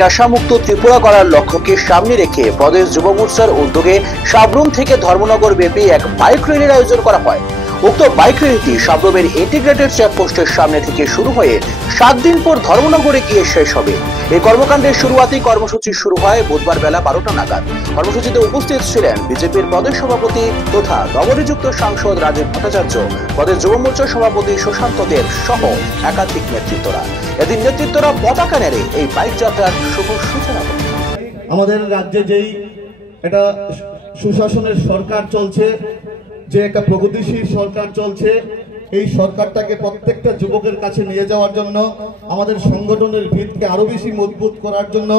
নেশামুক্ত ত্রিপুরা করার লক্ষ্যকে সামনে রেখে প্রদেশ যুব মোর্চার উদ্যোগে সাবরুম থেকে ধর্মনগর ব্যাপী এক বাইক র্যালির আয়োজন করা হয়। উক্ত বাইক র্যালিটি সাবরুমের ইন্টিগ্রেটেড চেকপোস্টের সামনে থেকে শুরু হয়ে 7 দিন পর ধর্মনগরে গিয়ে শেষ হবে। এই কর্মকাণ্ডের শুরুয়াতেই কর্মসূচি শুরু হয় বুধবার বেলা 12টা নাগাদ। কর্মসূচিতে উপস্থিত ছিলেন বিজেপির প্রদেশ সভাপতি তথা নবনিযুক্ত সাংসদ রাজীব ভট্টাচার্য, প্রদেশ যুব মোর্চার সভাপতি সুশান্ত দেব সহ একাধিক নেতৃত্বরা। এদিন নেতৃত্বরা পতাকা নেড়ে এই বাইক যাত্রার শুভ সূচনা করেন। আমাদের রাজ্যে যেই এটা সুশাসনের সরকার চলছে, যে একটা প্রগতিশীল সরকার চলছে, এই সরকারটাকে প্রত্যেকটা যুবকের কাছে নিয়ে যাওয়ার জন্য, আমাদের সংগঠনের ভিতকে আরো বেশি মজবুত করার জন্য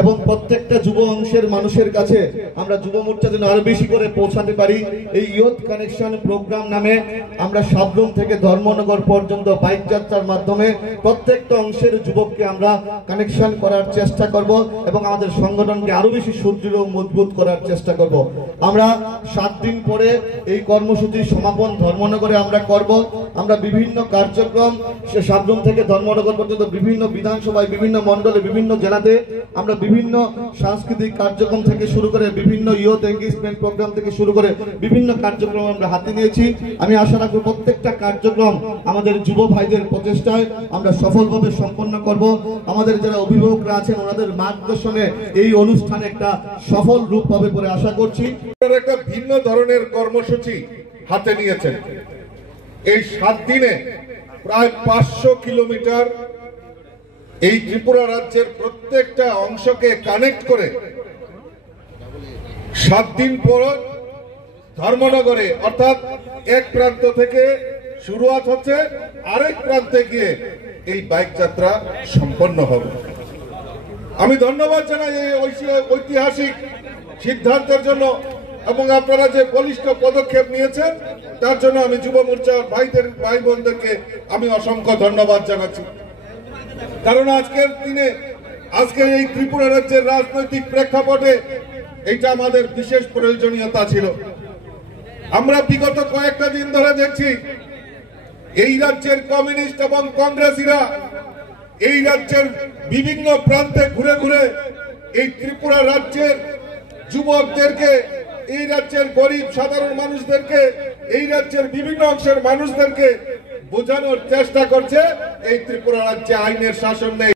এবং প্রত্যেকটা যুব অংশের মানুষের কাছে আমরা যুব মোর্চা যেন আরো বেশি করে পৌঁছাতে পারি, এই ইয়ুথ কানেকশন প্রোগ্রাম নামে আমরা সাবরুম থেকে ধর্মনগর পর্যন্ত বাইক যাত্রার মাধ্যমে প্রত্যেকটা অংশের যুবককে আমরা কানেকশন করার চেষ্টা করব এবং আমাদের সংগঠনকে আরো বেশি সুদৃঢ় ও মজবুত করার চেষ্টা করব। আমরা 7 দিন পরে এই কর্মসূচির সমাপন ধর্মনগরে আমরা করব। আমরা বিভিন্ন কার্যক্রম সাবরুম থেকে ধর্মনগর পর্যন্ত বিভিন্ন বিধানসভায়, বিভিন্ন মন্ডলে, বিভিন্ন জেলাতে আমরা বিভিন্ন সাংস্কৃতিক কার্যক্রম থেকে শুরু করে বিভিন্ন ইয়ুথ এঙ্গেজমেন্ট প্রোগ্রাম থেকে শুরু করে বিভিন্ন কার্যক্রম আমরা হাতে নিয়েছি। আমি আশা রাখবো প্রত্যেকটা কার্যক্রম আমাদের যুব ভাইদের প্রচেষ্টায় আমরা সফলভাবে সম্পন্ন করব। আমাদের যারা অভিভাবকরা আছেন ওনাদের মার্গদর্শনে এই অনুষ্ঠানে একটা সফল রূপ পাবে বলে আশা করছি। একটা ভিন্ন ধরনের কর্মসূচি হাতে নিয়েছেন। এই 7 দিনে প্রায় 500 কিলোমিটার এই ত্রিপুরা রাজ্যের প্রত্যেকটা অংশকে কানেক্ট করে 7 দিন পর ধর্মনগরে, অর্থাৎ এক প্রান্ত থেকে শুরুয়াত হচ্ছে, আরেক প্রান্তে গিয়ে এই বাইক যাত্রা সম্পন্ন হবে। আমি ধন্যবাদ জানাই এই ঐতিহাসিক সিদ্ধান্তের জন্য এবং আপনারা যে বলিষ্ঠ পদক্ষেপ নিয়েছেন তার জন্য আমি যুব মোর্চার ভাই বোনদেরকে আমি অসংখ্য ধন্যবাদ জানাচ্ছি। কারণ আজকের দিনে, আজকে এই ত্রিপুরা রাজ্যের রাজনৈতিক প্রেক্ষাপটে এটা আমাদের বিশেষ প্রয়োজনীয়তা ছিল। আমরা বিগত কয়েকটা দিন ধরে দেখছি এই রাজ্যের কমিউনিস্ট এবং কংগ্রেসীরা এই রাজ্যের বিভিন্ন প্রান্তে ঘুরে ঘুরে এই ত্রিপুরা রাজ্যের যুবকদেরকে, এই রাজ্যের গরিব সাধারণ মানুষদেরকে, এই রাজ্যের বিভিন্ন অংশের মানুষদেরকে বোঝানোর চেষ্টা করছে এই ত্রিপুরা রাজ্যে আইনের শাসন নেই।